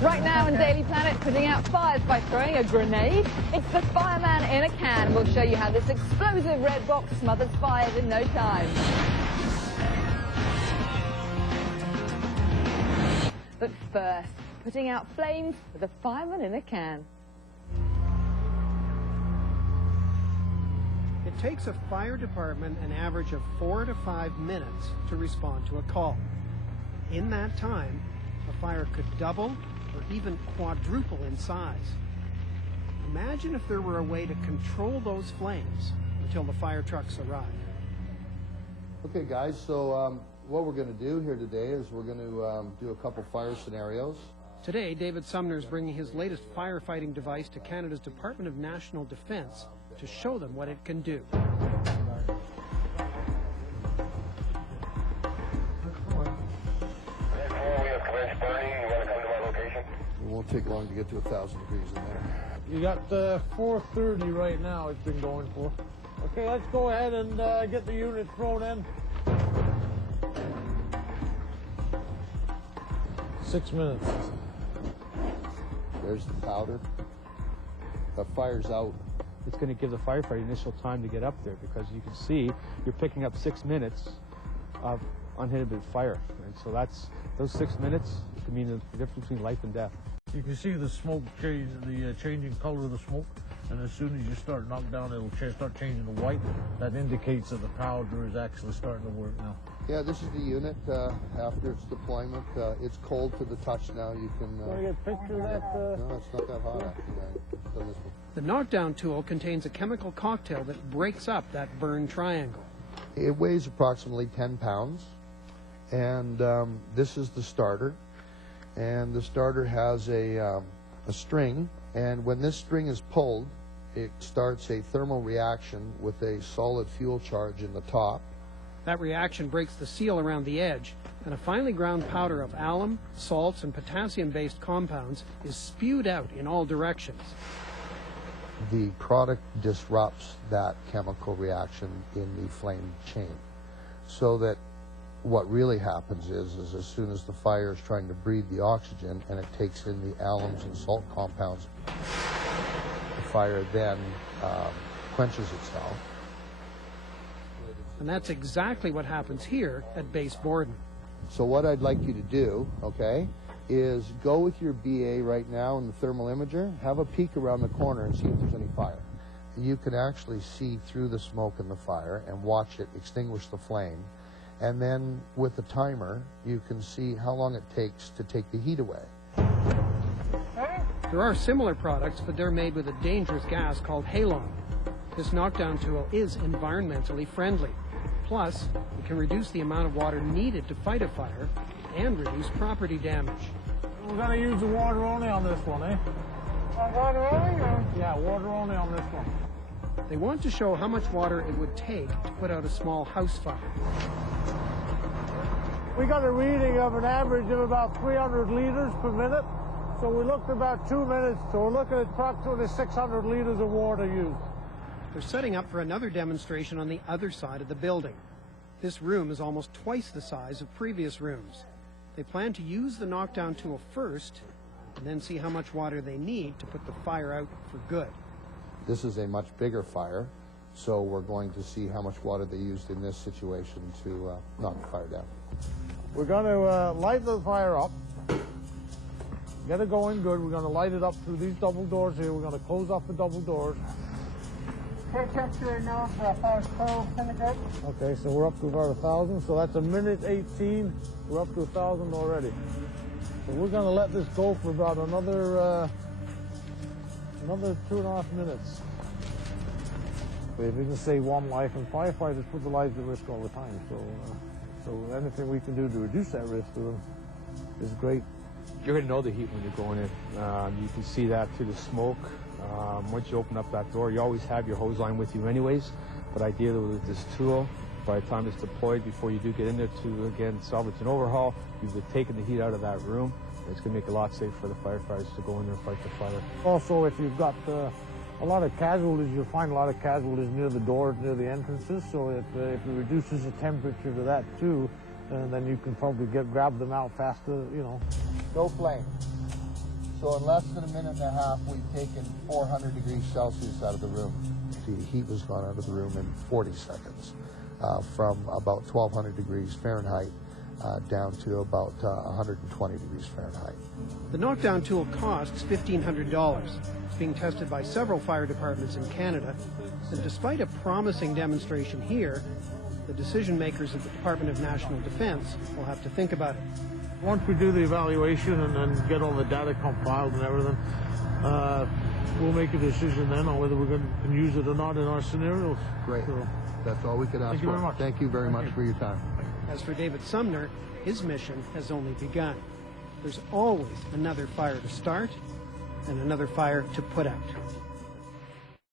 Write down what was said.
Right now in Daily Planet, putting out fires by throwing a grenade. It's the fireman in a can. We'll show you how this explosive red box smothers fires in no time. But first, putting out flames with a fireman in a can. It takes a fire department an average of 4 to 5 minutes to respond to a call. In that time, a fire could double or even quadruple in size. Imagine if there were a way to control those flames until the fire trucks arrive. Okay guys, so what we're going to do here today is we're going to do a couple fire scenarios. Today, David Sumner is bringing his latest firefighting device to Canada's Department of National Defence to show them what it can do. It won't take long to get to 1,000 degrees in there. You got 430 right now it's been going for. Okay, let's go ahead and get the unit thrown in. 6 minutes. There's the powder. The fire's out. It's going to give the firefighter initial time to get up there because you can see you're picking up 6 minutes of uninhibited fire. And so those 6 minutes can mean the difference between life and death. You can see the smoke change, the changing color of the smoke, and as soon as you start knock down, it'll start changing to white. That indicates that the powder is actually starting to work now. Yeah, this is the unit after its deployment. It's cold to the touch now. You can. Want to get a picture of that? No, it's not that hot actually. I've done this before. The knockdown tool contains a chemical cocktail that breaks up that burned triangle. It weighs approximately 10 pounds, and this is the starter. And the starter has a string, and when this string is pulled, it starts a thermal reaction with a solid fuel charge in the top. That reaction breaks the seal around the edge, and a finely ground powder of alum, salts, and potassium-based compounds is spewed out in all directions. The product disrupts that chemical reaction in the flame chain, so that what really happens is as soon as the fire is trying to breathe the oxygen and it takes in the alums and salt compounds, the fire then quenches itself. And that's exactly what happens here at Base Borden. So what I'd like you to do, okay, is go with your BA right now in the thermal imager, have a peek around the corner and see if there's any fire. You can actually see through the smoke and the fire and watch it extinguish the flame. And then with the timer, you can see how long it takes to take the heat away. There are similar products, but they're made with a dangerous gas called halon. This knockdown tool is environmentally friendly. Plus, it can reduce the amount of water needed to fight a fire and reduce property damage. We're going to use the water only on this one, eh? Water only? Or? Yeah, water only on this one. They want to show how much water it would take to put out a small house fire. We got a reading of an average of about 300 liters per minute. So we looked about 2 minutes, so we're looking at approximately 600 liters of water used. They're setting up for another demonstration on the other side of the building. This room is almost twice the size of previous rooms. They plan to use the knockdown tool first and then see how much water they need to put the fire out for good. This is a much bigger fire, so we're going to see how much water they used in this situation to knock the fire down. We're going to light the fire up, get it going good. We're going to light it up through these double doors here. We're going to close off the double doors. Temperature now for 12 centigrade. Okay, so we're up to about 1,000, so that's a minute 18. We're up to 1,000 already. So we're going to let this go for about another 2.5 minutes. If we can save one life, and firefighters put their lives at risk all the time, so anything we can do to reduce that risk to them is great. You're going to know the heat when you're going in. You can see that through the smoke. Once you open up that door, you always have your hose line with you anyways, but ideally with this tool, by the time it's deployed, before you do get in there to, again, salvage and overhaul, you've taken the heat out of that room. It's going to make it a lot safer for the firefighters to go in there and fight the fire. Also, if you've got a lot of casualties, you'll find a lot of casualties near the doors, near the entrances, so if it reduces the temperature to that too, then you can probably grab them out faster, you know. Go flame. So in less than a minute and a half, we've taken 400 degrees Celsius out of the room. The heat was gone out of the room in 40 seconds, from about 1,200 degrees Fahrenheit down to about 120 degrees Fahrenheit. The knockdown tool costs $1,500. It's being tested by several fire departments in Canada, and despite a promising demonstration here, the decision makers at the Department of National Defense will have to think about it. Once we do the evaluation and then get all the data compiled and everything, we'll make a decision then on whether we're going to use it or not in our scenarios. Great. So, that's all we could ask for. Thank you very much. Thank you very much for your time. As for David Sumner, his mission has only begun. There's always another fire to start and another fire to put out.